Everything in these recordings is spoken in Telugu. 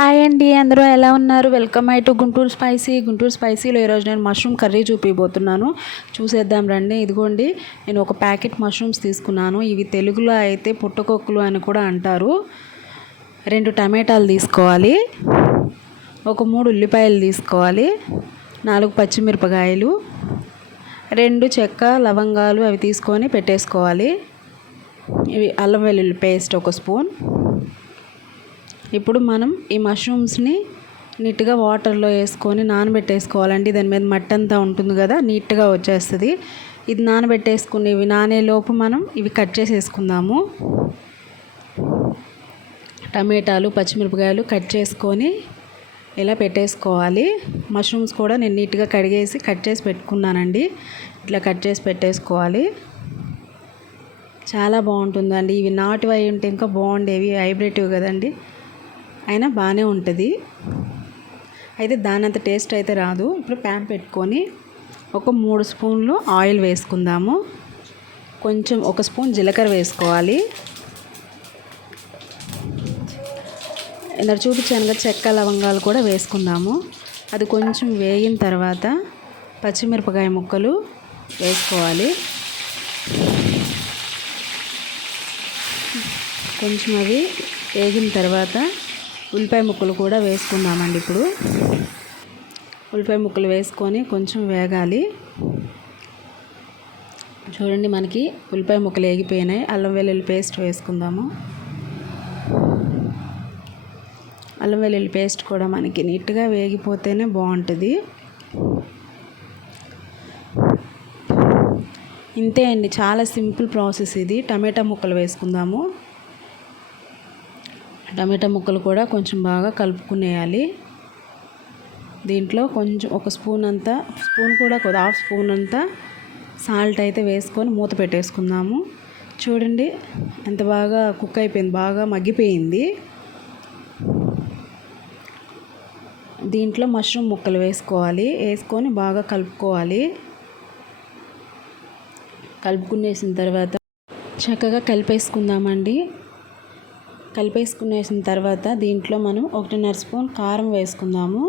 హాయ్ అండి, అందరూ ఎలా ఉన్నారు? Welcome to Guntur spicy. Guntur స్పైసీలో ఈరోజు నేను మష్రూమ్ కర్రీ చూపిపోతున్నాను. చూసేద్దాం రండి. ఇదిగోండి, నేను ఒక ప్యాకెట్ మష్రూమ్స్ తీసుకున్నాను. ఇవి తెలుగులో అయితే పుట్టకొక్కులు అని కూడా అంటారు. 2 టమాటాలు తీసుకోవాలి, ఒక 3 ఉల్లిపాయలు తీసుకోవాలి, 4 పచ్చిమిరపకాయలు, 2 చెక్క లవంగాలు అవి తీసుకొని పెట్టేసుకోవాలి. ఇవి అల్లం వెల్లుల్లి పేస్ట్ 1 స్పూన్. ఇప్పుడు మనం ఈ మష్రూమ్స్ని నీట్గా వాటర్లో వేసుకొని నానబెట్టేసుకోవాలండి. దాని మీద మట్టి అంతా ఉంటుంది కదా, నీట్గా వచ్చేస్తుంది. ఇది నానబెట్టేసుకుని ఇవి నానేలోపు మనం ఇవి కట్ చేసేసుకుందాము. టమాటాలు పచ్చిమిరపకాయలు కట్ చేసుకొని ఇలా పెట్టేసుకోవాలి. మష్రూమ్స్ కూడా నేను నీట్గా కడిగేసి కట్ చేసి పెట్టుకున్నానండి. ఇట్లా కట్ చేసి పెట్టేసుకోవాలి. చాలా బాగుంటుందండి. ఇవి నాటువి అయి ఉంటే ఇంకా బాగుండేవి, హైబ్రిడ్ కదండి, అయినా బాగానే ఉంటుంది. అయితే దానంత టేస్ట్ అయితే రాదు. ఇప్పుడు ప్యాన్ పెట్టుకొని ఒక 3 స్పూన్లు ఆయిల్ వేసుకుందాము. కొంచెం 1 స్పూన్ జీలకర్ర వేసుకోవాలి. ఇలా చూపించాను కదా, చెక్క లవంగాలు కూడా వేసుకుందాము. అది కొంచెం వేగిన తర్వాత పచ్చిమిరపకాయ ముక్కలు వేసుకోవాలి. కొంచెం అవి వేగిన తర్వాత ఉల్లిపాయ ముక్కలు కూడా వేసుకుందామండి. ఇప్పుడు ఉల్లిపాయ ముక్కలు వేసుకొని కొంచెం వేగాలి. చూడండి, మనకి ఉల్లిపాయ ముక్కలు వేగిపోయినాయి. అల్లం వెల్లుల్లి పేస్ట్ వేసుకుందాము. అల్లం వెల్లుల్లి పేస్ట్ కూడా మనకి నీట్గా వేగిపోతేనే బాగుంటుంది. ఇంతే అండి, చాలా సింపుల్ ప్రాసెస్ ఇది. టమాటా ముక్కలు వేసుకుందాము. టమాటా ముక్కలు కూడా కొంచెం బాగా కలుపుకునేయాలి. దీంట్లో కొంచెం 1 స్పూన్ అంతా, స్పూన్ కూడా 1/2 స్పూన్ అంతా సాల్ట్ అయితే వేసుకొని మూత పెట్టేసుకుందాము. చూడండి ఎంత బాగా కుక్ అయిపోయింది, బాగా మగ్గిపోయింది. దీంట్లో మష్రూమ్ ముక్కలు వేసుకోవాలి. వేసుకొని బాగా కలుపుకోవాలి. కలుపుకునేసిన తర్వాత చక్కగా కలిపేసుకుందామండి. కలిపేసుకునేసిన తర్వాత దీంట్లో మనం 1.5 స్పూన్ కారం వేసుకుందాము.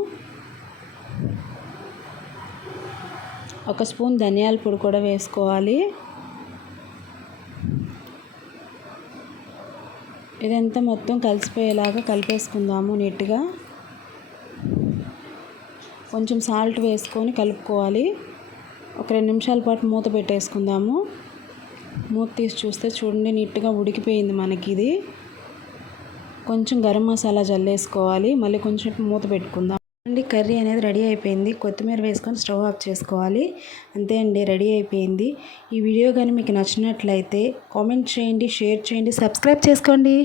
1 స్పూన్ ధనియాల పొడి కూడా వేసుకోవాలి. ఇదంతా మొత్తం కలిసిపోయేలాగా కలిపేసుకుందాము నీట్గా. కొంచెం సాల్ట్ వేసుకొని కలుపుకోవాలి. ఒక 2 నిమిషాల పాటు మూత పెట్టేసుకుందాము. మూత తీసి చూస్తే చూడండి, నీట్గా ఉడికిపోయింది మనకి ఇది. కొంచెం గరం మసాలా జల్లేసుకోవాలి. మళ్ళీ కొంచెం మూత పెట్టుకుందాం అండి. కర్రీ అనేది రెడీ అయిపోయింది. కొత్తిమీర వేసుకొని స్టవ్ ఆఫ్ చేసుకోవాలి. అంతే అండి, రెడీ అయిపోయింది. ఈ వీడియో కానీ మీకు నచ్చినట్లయితే కామెంట్ చేయండి, షేర్ చేయండి, సబ్స్క్రైబ్ చేసుకోండి.